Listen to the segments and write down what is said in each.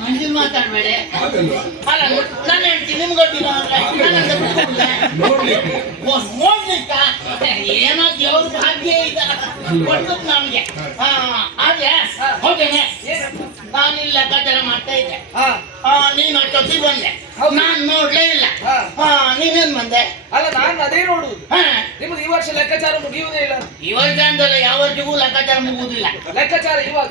ಮಂಜಿಲ್ ಮಾತಾಡ್ಬೇಡಿ. ಅಲ್ಲ ನಾನು ಹೇಳ್ತೀನಿ ನಿಮ್ಗೆ ಗೊತ್ತಿಲ್ಲ ನಾನು. ನೋಡ್ಲಿಕ್ಕೆ. ಓ, ನೋಡ್ಲಿಕ್ಕ? ಏನೋ ದೇವ್ರ ಭಾಗ್ಯ ಇದೆ? ಕೊಟ್ಟದ್ ನಮ್ಗೆ. ಹಾ ಆದ್ರೆ ಹೋಗೇನೆ ನಾನಿಲ್ಲ ಲೆಕ್ಕಾಚಾರ ಮಾಡ್ತಾ ಇದ್ದೆ. ನೀನು ಅಷ್ಟೊತ್ತಿಗೆ ಬಂದೆ. ನಾನ್ ನೋಡ್ಲೇ ಇಲ್ಲ. ಹಾ. ಹಾ ನೀನೇನ್ ಬಂದೆ ಅಲ್ಲ ನಾನು ಅದೇ ನೋಡುವುದು. ಹಾ. ನಿಮ್ದು ಈ ವರ್ಷ ಲೆಕ್ಕಾಚಾರ ಮುಗಿಯುವುದೇ ಇಲ್ಲ ಈ ವರ್ಷ ಯಾವ ವರ್ಷಗೂ ಲೆಕ್ಕಾಚಾರ ಮುಗುದಿಲ್ಲ ಲೆಕ್ಕಾಚಾರ ಇವಾಗ.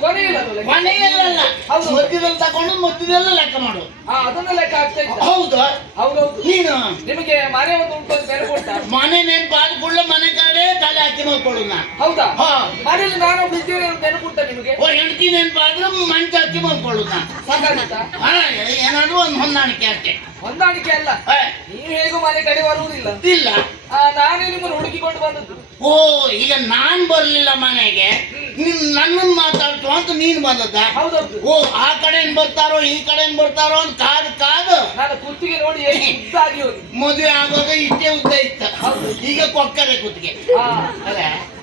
ಕೊನೆ ಇಲ್ಲ ಲೆಕ್ಕ. ಮನೆಯಲ್ಲ ಹೌದು. ಮಧ್ಯದಲ್ಲಿ ತಗೊಂಡು ಮಧ್ಯದಲ್ಲ ಲೆಕ್ಕ ಮಾಡು. ಹಾ ಅದನ್ನ ಲೆಕ್ಕ ಆಗ್ತಾ ಇತ್ತು ಹೌದು. ಹೌದೌದು. ನೀನು? ನಿಮಗೆ ಮನೆ ಒಂದು ಉಂಟು ಬೇರೆ ಕೊಟ್ಟ? ಮನೆ ನೆನ್ಪಾದ ಕೂಡಲೇ ಮನೆ ಕಾಲೇ ತಲೆ ಹಾಕಿ ನೋಡ್ಕೊಳ್ಳೋಣ. ಹೌದಾ? ಹಾ. ಮನೇಲಿ ನಾನು ಇದ್ದೇನೆ ಅಂತ ನೆನಪುಂಟ ನಿಮಗೆ? ಓ ಹೆಂಡತಿ ನೆನಪಾದ್ರೆ ಮಂಚ ಹಚ್ಚಿ ಮಲ್ಕೊಳ್ಳು ನಾ ಸಾಕಾಗುತ್ತಾ ಹಾ ಏನಾದ್ರು ಒಂದು ಹೊಂದಾಣಿಕೆ ಅಷ್ಟೇ. ಹೊಂದಾಣಿಕೆ ಅಲ್ಲ. ಹಾ, ನೀವು ಹೇಗೂ ಮನೆ ಕಡೆ ಬರುವುದಿಲ್ಲ. ಇಲ್ಲ. ಆ, ನಾನೇ ನಿಮ್ಮನ್ನು ಹುಡುಕಿಕೊಂಡು ಬಂದದ್ದು. ಓ ಈಗ ನಾನ್ ಬರ್ಲಿಲ್ಲ ಮನೆಗೆ. ನಿನ್ ನನ್ನನ್ನು ಮಾತಾಡ್ತು ಅಂತ ನೀನ್ ಬಂದದ್ದ? ಹೌದೌದು. ಓ ಆ ಕಡೆನ್ ಬರ್ತಾರೋ ಈ ಕಡೆನ್ ಬರ್ತಾರೋ ಅಂತ ಕಾದು ಕಾದು. ನಾನು ಕುತ್ತಿಗೆ ನೋಡಿ ಎಷ್ಟು ಉದ್ದಾಗಿ ಹೋಗಿ ಮದುವೆ ಆಗುವಾಗ ಇಷ್ಟೇ ಉದ್ದ ಇತ್ತು. ಈಗ ಕೊಕ್ಕರೆ ಕುತ್ತಿಗೆ. ಹಾ. ಅದೇ. ಕಾದು.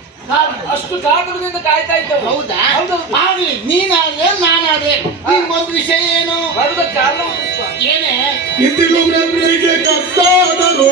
ಅಷ್ಟು ಕಾತುರದಿಂದ ಕಾಯ್ತಾ ಇದ್ದವು ಹೌದಾ? ಹೌದು ಆಗ್ಲಿ ನೀನಾದ್ರೆ ನಾನಾದ್ರೆ. ನಿಮ್ಗೊಂದು ವಿಷಯ ಏನು? ಬರುವುದಕ್ಕೆ ಕಾರಣ. ಏನೇ? ಇಂದಿಗೂ ಕತ್ತಾದರು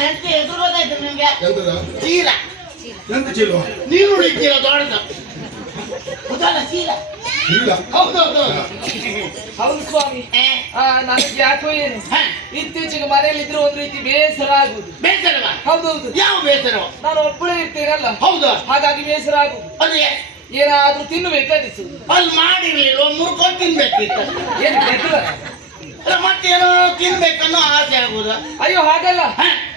ಹೆಂಡತಿ ಎದುರು ಗೊತ್ತಾಯ್ತು ನಿಮ್ಗೆ. ಎಂತದ? ಚೀಲ. ಎಂತ ಚೀಲ? ನೀರು ಉಳಿತೀರ ದೊಡ್ಡದ. ಗೊತ್ತಲ್ಲ ಚೀಲ? ಇಲ್ಲ. ಹೌದೌದು. ಹೌದು ಸ್ವಾಮಿ. ಆ, ನನಗೆ ಯಾಕೋ ಏನು? ಇತ್ತೀಚೆಗೆ ಮನೆಯಲ್ಲಿ ಇದ್ರೆ ಒಂದು ರೀತಿ ಬೇಸರ ಆಗುದು ಬೇಸರವಾ? ಹೌದೌದು. ಯಾವ ಬೇಸರ ನಾನು ಒಬ್ಬಳೇ ಇರ್ತೇನಲ್ಲ? ಹೌದು. ಹಾಗಾಗಿ ಬೇಸರ ಆಗುದು ಅದೇ ಏನಾದ್ರೂ ತಿನ್ನಬೇಕನ್ನಿಸುದು ಅಲ್ಲಿ ಮಾಡಿರ್ಲಿಲ್ಲ ಮುರ್ಕೊಂಡು ತಿನ್ಬೇಕು ಏನು ಬೆದ್ರ ಅಲ್ಲ, ಮತ್ತೇನೋ ತಿನ್ಬೇಕನ್ನೋ ಆಸೆ ಆಗ್ಬೋದು? ಅಯ್ಯೋ ಹಾಗಲ್ಲ.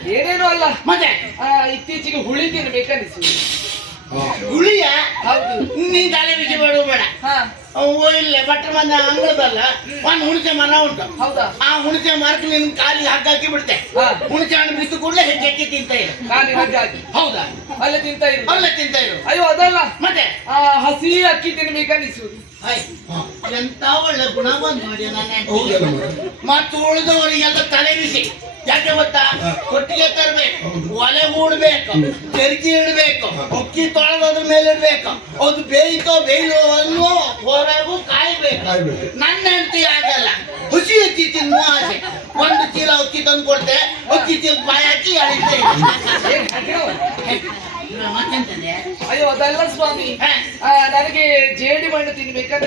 ಏನೇನೋ ಅಲ್ಲ. ಮತ್ತೆ? ಆ, ಇತ್ತೀಚೆಗೆ ಹುಳಿ ತಿನ್ಬೇಕನ್ನಿಸುದು. ಹಾ. ಹುಳಿಯ ನೀನ್ ತಲೆ ಬಿಸಿ ಬೇಡ. ಬೇಡ ಇಲ್ಲ ಬಟ್ರ ಮನೆ ಅಂಗಳದಲ್ಲ ಒಂದ್ ಹುಣಸೆ ಮರ ಉಂಟು. ಹೌದಾ? ಆ ಹುಣಸೆ ಮರಕ್ಕೆ ನಿನ್ ಕಾಲಿಗೆ ಹಗ್ಗ ಹಾಕಿ ಬಿಡ್ತೆ. ಹುಣಸೆ ಹಣ್ಣು ಬಿದ್ದು ಕೂಡಲೇ ಹೆಚ್ಚು ಹೆಚ್ಚಿ ತಿಂತ ಇರು. ಕಾಲಿ ಹಾಗಾಗಿ ಹೌದಾ? ಅಲ್ಲೇ ತಿಂತ ಇರು. ಅಲ್ಲೇ ತಿಂತ ಇರು. ಅಯ್ಯೋ ಅದಲ್ಲ. ಮತ್ತೆ? ಆ ಹಸಿ ಅಕ್ಕಿ ತಿನ್ಬೇಕನ್ನಿಸುದು ಐ, ಎಂತ ಒಳ್ಳೆ ಗುಣ ಬಂದ್ ಮಾಡಿ ನಾನು? ಮತ್ತು ಉಳಿದವರಿಗೆಲ್ಲ ತಲೆ ಬಿಸಿ. ಯಾಕೆ ಗೊತ್ತಾ? ಕೊಟ್ಟಿಗೆ ತರಬೇಕು ಒಲೆ ಮೂಡ್ಬೇಕು. ತೆರಿಗೆ ಇಡ್ಬೇಕು. ಅಕ್ಕಿ ತೊಳೆದ್ರ ಮೇಲೆ ಇಡ್ಬೇಕು. ಅದು ಬೇಯ್ತೋ ಬೇಯ್ಲೋ ಅನ್ನೋ ಹೊರಗೂ ಕಾಯ್ಬೇಕು. ನನ್ನ ಹೆಂಡತಿ ಆಗಲ್ಲ ಖುಷಿ ಹಚ್ಚಿ ತಿನ್ನು ಆಸೆ ಒಂದು ಚೀಲ ಅಕ್ಕಿ ತಂದು ಕೊಡ್ತೆ. ಅಕ್ಕಿ ಚೀಲ ಬಾಯಿ ಹಾಕಿ ಅಳಿತೆ ಅಯ್ಯೋ ಅದಲ್ಲ ಸ್ವಾಮಿ. ನನಗೆ ಜೇಡಿ ಮಣ್ಣು ತಿನ್ಬೇಕಂತ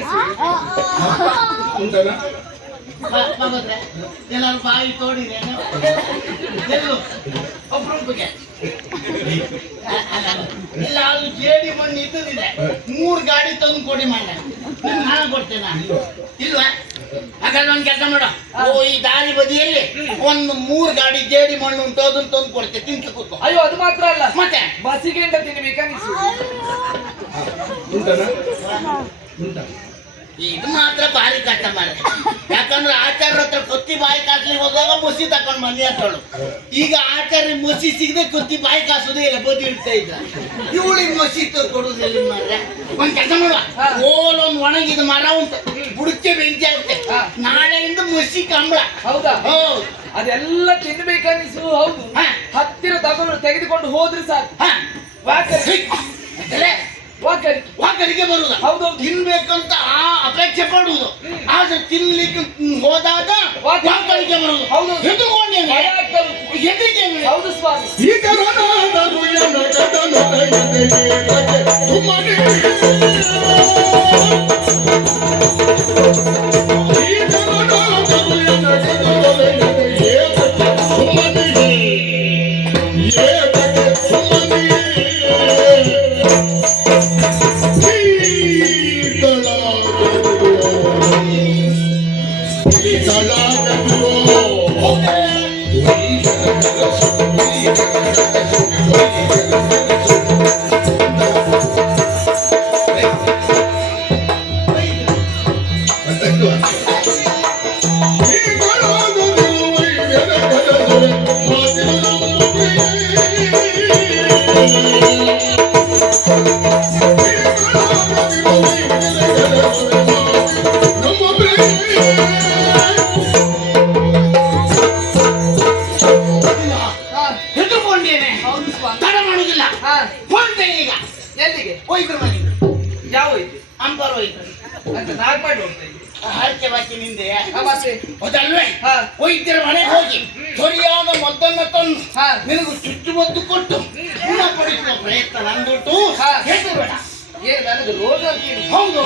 ಮಗಂದ್ರೆ, ಎಲ್ಲರೂ ಬಾಯಿ ತೋಡಿದೆ ಎಲ್ಲೂ ಒಬ್ರೊಬ್ರಿಗೆ ಇಲ್ಲ ಅದು ಜೇಡಿ ಮಣ್ಣು ಇದ್ದದಿದೆ ಮೂರು ಗಾಡಿ ತಂದು ಕೊಡಿ ಮಾಡ ನಾನು ಕೊಡ್ತೇನೆ ಇಲ್ವಾ ಹಾಗಾದ್ರೆ ಒಂದು ಕೆಲಸ ಮಾಡ ಓ ಈ ದಾರಿ ಬದಿಯಲ್ಲಿ ಒಂದು ಮೂರು ಗಾಡಿ ಜೇಡಿ ಮಣ್ಣು ಉಂಟು ಅದನ್ನ ತಂದು ಕೊಡ್ತೇನೆ ತಿಂತ ಕೂತು ಅಯ್ಯೋ. ಅದು ಮಾತ್ರ ಅಲ್ಲ ಮತ್ತೆ ಬಸಿಗೆಂಡ ತಿನ್ಬೇಕನ್ನಿಸುದು ಉಂಟಲ್ಲ? ಉಂಟ? ಇದು ಮಾತ್ರ ಭಾರಿ ಕಷ್ಟ ಮಾಡ ಯಾಕಂದ್ರೆ ಆಚಾರ್ಯ ಹತ್ರ ಕೊತ್ತಿ ಬಾಯಿ ಕಾಸ್ಲಿಕ್ಕೆ ಹೋದಾಗ ಮುಸಿ ತಕೊಂಡು ಬಂದಿ ಅಂತೇಳು ಈಗ ಆಚಾರ್ಯ ಮುಸಿ ಸಿಗದೆ ಕೊತ್ತಿ ಬಾಯಿ ಕಾಸೋದೇ ಇಲ್ಲ ಬದಿ ಇಡ್ತಾ ಇದ್ದ. ಇವಳಿಗೆ ಮುಸಿ ಕೊಡುದಿಲ್ಲ ಮಾರ್ರೆ? ಒಂದ್ ಕೆಲಸ ಮಾಡುವ. ಓಲ್ ಒಂದ್ ಒಣಗಿದ ಮರ ಉಂಟು. ಬುಡಕ್ಕೆ ಬೆಂಕಿ ಆಗುತ್ತೆ. ನಾಳೆಯಿಂದ ಮುಸಿ ಕಂಬಳ. ಹೌದಾ? ಹೌದು. ಅದೆಲ್ಲ ತಿನ್ಬೇಕನ್ನಿಸು ಹೌದು. ಹತ್ತಿರ ತಗೊಂಡು ತೆಗೆದುಕೊಂಡು ಹೋದ್ರೆ ಸಾಕು. ಹಾ ವಾಕರಿ. ಅದೇ ವಾಕರಿ ವಾಕರಿಗೆ ಬರುದ. ಹೌದೌದು. ತಿನ್ಬೇಕಂತ ಆ ಅಪೇಕ್ಷೆ ಪಡುವುದು. ಆದ್ರೆ ತಿನ್ಲಿಕ್ಕೆ ಹೋದಾಗ ವಾಕರಿ. ವಾಕರಿಗೆ ಬರುದು ಹೌದು ಉಂಟು. ಹೆದರಿಕೆ ಹೌದು ಸ್ವಾಮಿ. ಎನಗದನು ದಯೆಗೆ ಸುಮ್ಮನೆ Thank you. ಆಯ್ಕೆ ಬಾಕಿ ನಿಂದೆ. ಮತ್ತೆ ಅದಲ್ವೇ ವೈದ್ಯರ ಮನೆ? ಹೋಗಿ. ಸರಿಯಾದ ಮದ್ದನ್ನ ತಂದು ನಿನಗೆ ಚುಚ್ಚುಮದ್ದು ಕೊಟ್ಟು. ಗುಣಪಡಿಸುವ ಪ್ರಯತ್ನ ನಂದುಟ್ಟು ಹೇಳ್ತಿರ್ಬೇಡ ಏ ನನಗೆ ರೋಗ ಹೌದು.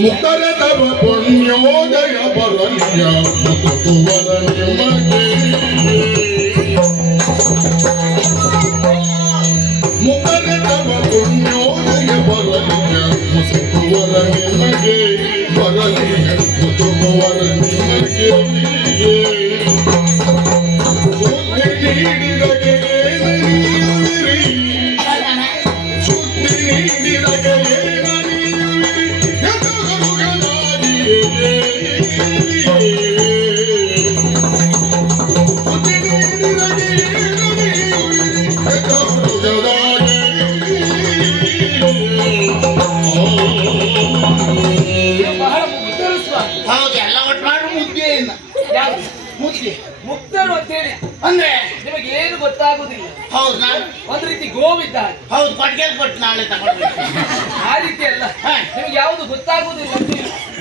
ಮುಖರದವ ಪುಣ್ಯೋದಯ ಬರಣ್ಯ ಮುಖವದ ನಿಮಗೆ ಅಂದ್ರೆ ನಿಮಗೆ ಏನು ಗೊತ್ತಾಗುದಿಲ್ಲ ಹೌದು ನಾನು ಒಂದ್ ರೀತಿ ಗೋವಿದ್ದ ಹಾಗೆ. ಹೌದು ಕೊಟ್ಟಿಗೆ ಕೊಟ್ಟು ನಾಳೆ ತಗೊಂಡ್ಬಿಡ್ತೀನಿ ಆ ರೀತಿ ಅಲ್ಲ. ಹಾ. ನಿಮ್ಗೆ ಯಾವುದು ಗೊತ್ತಾಗುದಿಲ್ಲ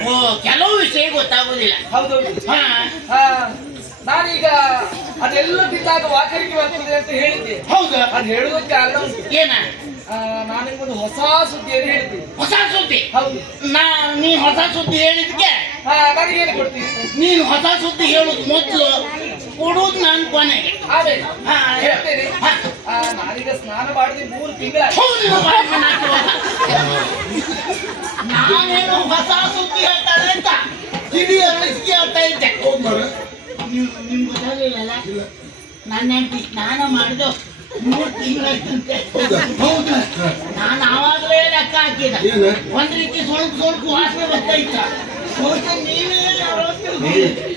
ಓ ಕೆಲವು ವಿಷಯ ಗೊತ್ತಾಗೋದಿಲ್ಲ ಹೌದು ಹಾ. ಹಾ ನಾನೀಗ ಅದೆಲ್ಲ ತಿಂದಾಗ ವಾಕರಿಕೆ ಬರ್ತದೆ ಅಂತ ಹೇಳಿದ್ದೆ. ಹೌದು. ಅದು ಹೇಳುವುದಕ್ಕೆ ಕಾರಣ ಉಂಟು. ಏನ? ಆ, ನಾನು ನಿಮ್ಗೊಂದು ಹೊಸ ಸುದ್ದಿಯನ್ನು ಹೇಳ್ತೀನಿ ಹೊಸ ಸುದ್ದಿ? ಹೌದು. ನಾ ನೀ ಹೊಸ ಸುದ್ದಿ ಹೇಳಿದ್ಕೆ? ಹಾ ನನಗೇನು ಕೊಡ್ತೀನಿ ನೀನು ಹೊಸ ಸುದ್ದಿ ಹೇಳುದು ಮೊದ್ಲು ಕೊಡುದು ನಾನು ಕೊನೆಗೆ ಹೇಳ್ತೇನೆ. ನಾನೀಗ ಸ್ನಾನ ಮಾಡಿದ್ವಿ ಮೂರು ತಿಂಗಳ ನಾನೇನು ಹೊಸ ಸುದ್ದಿ ಹೇಳ್ತಾರೆ ಅಂತ. ಹಿರಿಯ ಅಳಿಸಿಕೆ ಹೇಳ್ತಾ ಇದ್ದೆ. ನಿಮ್ಗೆ ಗೊತ್ತಾಗಲಿಲ್ಲಲ್ಲ? ನನ್ನ ಸ್ನಾನ ಮಾಡಿದ್ದು? ಮೂರು ತಿಂಗಳಾಯ್ತಂತೆ ಹೌದು? ನಾನು ಆವಾಗಲೇ ಲೆಕ್ಕ ಹಾಕಿದ ಏನು? ಒಂದ್ ರೀತಿ ಸ್ವಲ್ಪ ಸ್ವಲ್ಪ ವಾಸನೆ ಬರ್ತಾ ಇತ್ತ. ಬಹುಶಃ ನೀವೇ ಯಾರೋ ತಿಳ್ಕೊಂಡಿದ್ದೀರಿ.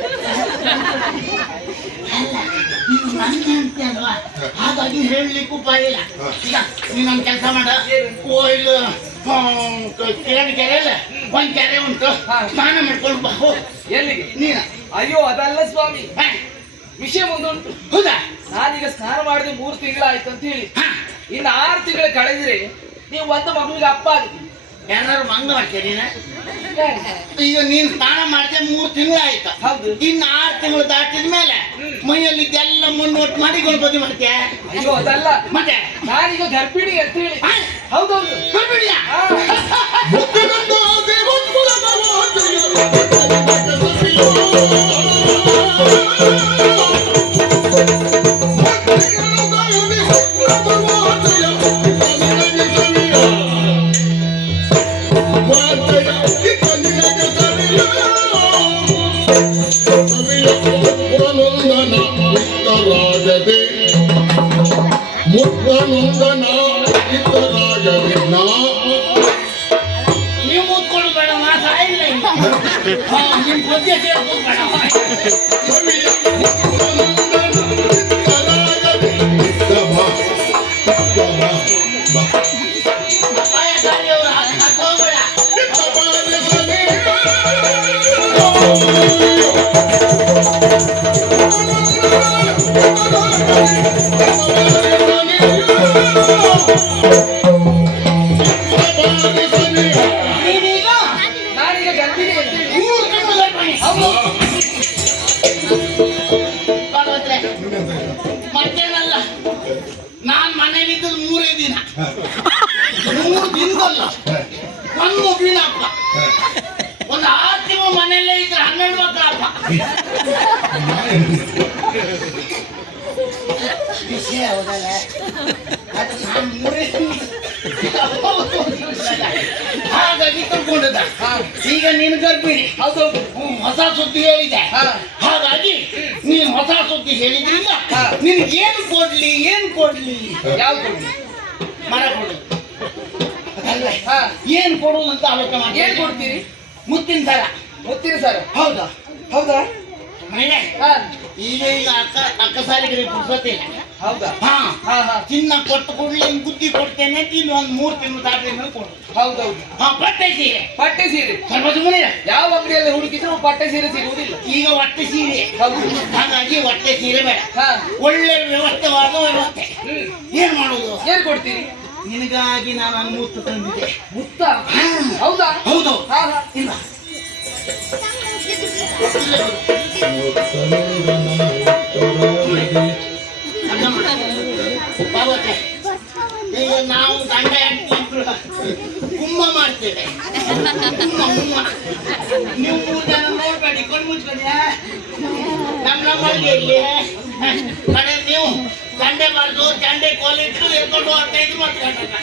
ಅಲ್ಲ ನೀವು ನನ್ನ ಹೆಂಡತಿ ಅಲ್ವಾ? ಹಾಗಾಗಿ ಹೇಳಲಿಕ್ಕೂ ಉಪಾಯ ಇಲ್ಲ ಈಗ ನೀನು ಒಂದು ಕೆಲಸ ಮಾಡ. ಎರಡು ಇಲ್ಲ ಕೆರೆ ಅಲ್ಲ ಒಂದ್ ಕೆರೆ ಉಂಟು. ಹಾ. ಸ್ನಾನ ಮಾಡ್ಕೊಂಡು ಬಾ ಎಲ್ಲಿಗೆ? ನೀನ. ಅಯ್ಯೋ ಅದಲ್ಲ ಸ್ವಾಮಿ. ವಿಷಯ ಮುಂದುಂಟು ಹೌದಾ? ನಾನೀಗ ಸ್ನಾನ ಮಾಡಿದ್ರೆ ಮೂರು ತಿಂಗಳಾಯ್ತು ಅಂತ ಹೇಳಿ. ಇನ್ನು ಆರು ತಿಂಗಳು ಕಳೆದ್ರೆ ನೀವು ಒಂದು ಮಗುವಿಗೆ ಅಪ್ಪ ಆಗಿದೆ ಏನಾದ್ರು ಮಂಗ ಮಾಡ್ತೀಯ ನೀನ? ಈಗ ನೀನ್ ಸ್ನಾನ ಮಾಡಿದೆ ಮೂರು ತಿಂಗಳು ಆಯ್ತು ಹೌದು. ಇನ್ನು ಆರು ತಿಂಗಳು ದಾಟಿದ ಮೇಲೆ ಮೈಯಲ್ಲಿ ಇದೆಲ್ಲ ಮುನ್ನೋಟ್ ಮಾಡಿ ಗಣಪತಿ ಮಾಡ್ತೀಯ? ಅಯ್ಯೋ ಅದಲ್ಲ. ಮತ್ತೆ? ನಾನೀಗ ಗರ್ಭಿಣಿ ಅಂತ ಹೇಳಿ? ಹೌದೌದು. ಗರ್ಭಿಣಿಯ? ಹಾ, ವಿಷಯ ಹೌದಲ್ಲ ಅದು ನಾನು ಮೂರೇ ಹಾಗಾಗಿ ಕರ್ಕೊಂಡದ. ಈಗ ನೀನು ಗರ್ಭಿಣಿ ಅದು. ಹೊಸ ಸುದ್ದಿ ಹೇಳಿದೆ. ಹಾಗಾಗಿ ನೀನು ಹೊಸ ಸುದ್ದಿ ಹೇಳಿದ್ರಿಂದ ಹಾ. ನಿನಗೆ ಏನು ಕೊಡ್ಲಿ ಏನು ಕೊಡ್ಲಿ ಯಾವ್ದು ಕೊಡ್ಲಿ? ಮರ ಕೊಡು ಏನ್ ಕೊಡು ಅಂತ ಆಲೋಚನೆ ಮಾಡಿ ಏನ್ ಕೊಡ್ತೀರಿ ಮುತ್ತಿನ ಸರ ಮುತ್ತಿನ ಸರ್. ಹೌದಾ? ಹೌದಾ? ಮಹಿಳೆ ಹಾ. ಈಗ ಈಗ ಅಕ್ಕ ಅಕ್ಕ ಸಾಲಿಗೆ ಪುರ್ಸೊತ್ತಿಲ್ಲ ಹೌದಾ? ಹಾ ಹಾ ಹಾ. ಚಿನ್ನ ಕೊಟ್ಟು ಕೊಡ್ಲಿ ಬುದ್ಧಿ ಕೊಡ್ತೇನೆ ಇನ್ನು ಒಂದು ಮೂರು ತಿಂಗಳು ದಾಟಿ ಮೇಲೆ ಕೊಡು. ಹೌದೌದು. ಹಾ ಬಟ್ಟೆ ಸೀರೆ. ಪಟ್ಟೆ ಸೀರೆ. ಸ್ವಲ್ಪ ಸುಮ್ಮನೆ ಯಾವ ಅಂಗಡಿಯಲ್ಲಿ ಹುಡುಕಿದ್ರು ಪಟ್ಟೆ ಸೀರೆ ಸಿಗುವುದಿಲ್ಲ. ಈಗ ಹೊಟ್ಟೆ ಸೀರೆ. ಹೌದು. ಹಾಗಾಗಿ ಹೊಟ್ಟೆ ಸೀರೆ ಬೇಡ. ಹಾ. ಒಳ್ಳೆ ವ್ಯವಸ್ಥೆವಾದ ವ್ಯವಸ್ಥೆ. ಏನ್ ಮಾಡುದು? ಏನ್ ಕೊಡ್ತೀರಿ? ನಿನಗಾಗಿ ನಾನು ಮೂತ್ತು ತಂದಿದ್ದೆ. ಮುತ್ತ? ಹೌದಾ? ಹೌದು. ಹಾ ಹಾ. ಇಲ್ಲ ಈಗ ನಾವು ಗಂಡ ಹೆಂಡತಿ ಇಬ್ರು ಕುಂಭ ಮಾಡ್ತೇವೆ ಕುಂಭ ಕುಂಭ ನೀವು ಮೂರು ಜನ ನೋಡ್ಬೇಡಿ ಕಣ್ಣು ಮುಚ್ಕೊಳ್ಳಿ ಆ? ನಮ್ಮ ನಮ್ಮಲ್ಲಿ ಎಲ್ಲಿ ಕಡೆ ನೀವು ಚಂಡೆ ಬಾರ್ದು ಚಂಡೆ ಕೋಲಿಟ್ಟು ಎತ್ಕೊಂಡು ಹೋಗ್ತಾ ಇದ್ರು ಮತ್ತೆ ಗಂಡ